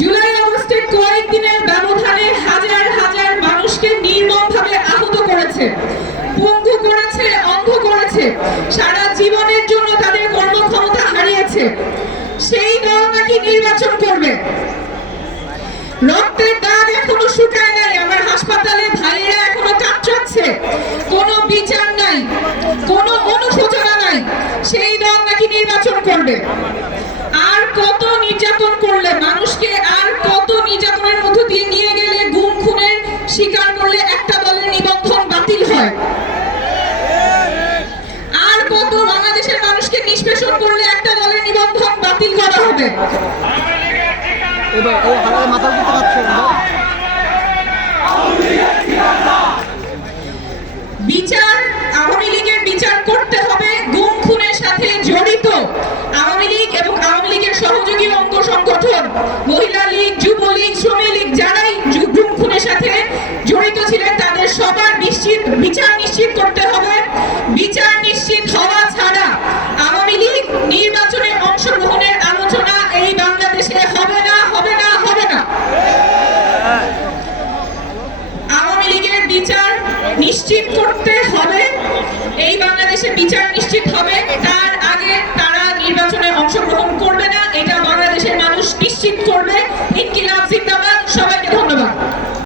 জুলাই আগস্টে কয়েকদিনের ব্যবধানে হাজার হাজার মানুষকে নির্মমভাবে আহত করেছে, পঙ্গু করেছে, অন্ধ করেছে, সারা জীবনের জন্য তাদের কর্মক্ষমতা হারিয়েছে। সেই দল নাকি নির্বাচন করবে। রক্তের দাগ এখনো শুকায় নাই, আমার হাসপাতালে ভাইয়েরা এখনো কাতরাচ্ছে, কোনো বিচার নাই, কোনো অনুশোচনা নাই। সেই দল নাকি নির্বাচন করবে। আর কত নির্যাতন করলে মানুষকে, আর কত নির্যাতনের মধ্য দিয়ে নিয়ে গেলে, গুম খুনের শিকার করলে একটা দলের নিবন্ধন বাতিল হয়। আর কত বাংলাদেশের মানুষকে নিষ্পেষণ করলে একটা দলের নিবন্ধন বাতিল করা হবে। বিচার, আওয়ামী লীগের বিচার করতে হবে। গুম খুনের সাথে জড়িত আওয়ামী লীগ এবং আওয়ামী লীগের সহযোগী অঙ্গ সংগঠন, মহিলা লীগ, যুবলীগ, শ্রমিক লীগ, যারাই গুম খুনের সাথে জড়িত ছিলেন তাদের সবার বিচার নিশ্চিত করতে হবে। বিচার নিশ্চিত হওয়া ছাড়া আওয়ামী লীগ নির্বাচনে অংশগ্রহণের আলোচনা এই বাংলাদেশে হবে না, হবে না, হবে না। আওয়ামী লীগের বিচার নিশ্চিত করতে হবে, এই বাংলাদেশে বিচার নিশ্চিত হবে, তার আগে তারা নির্বাচনে অংশ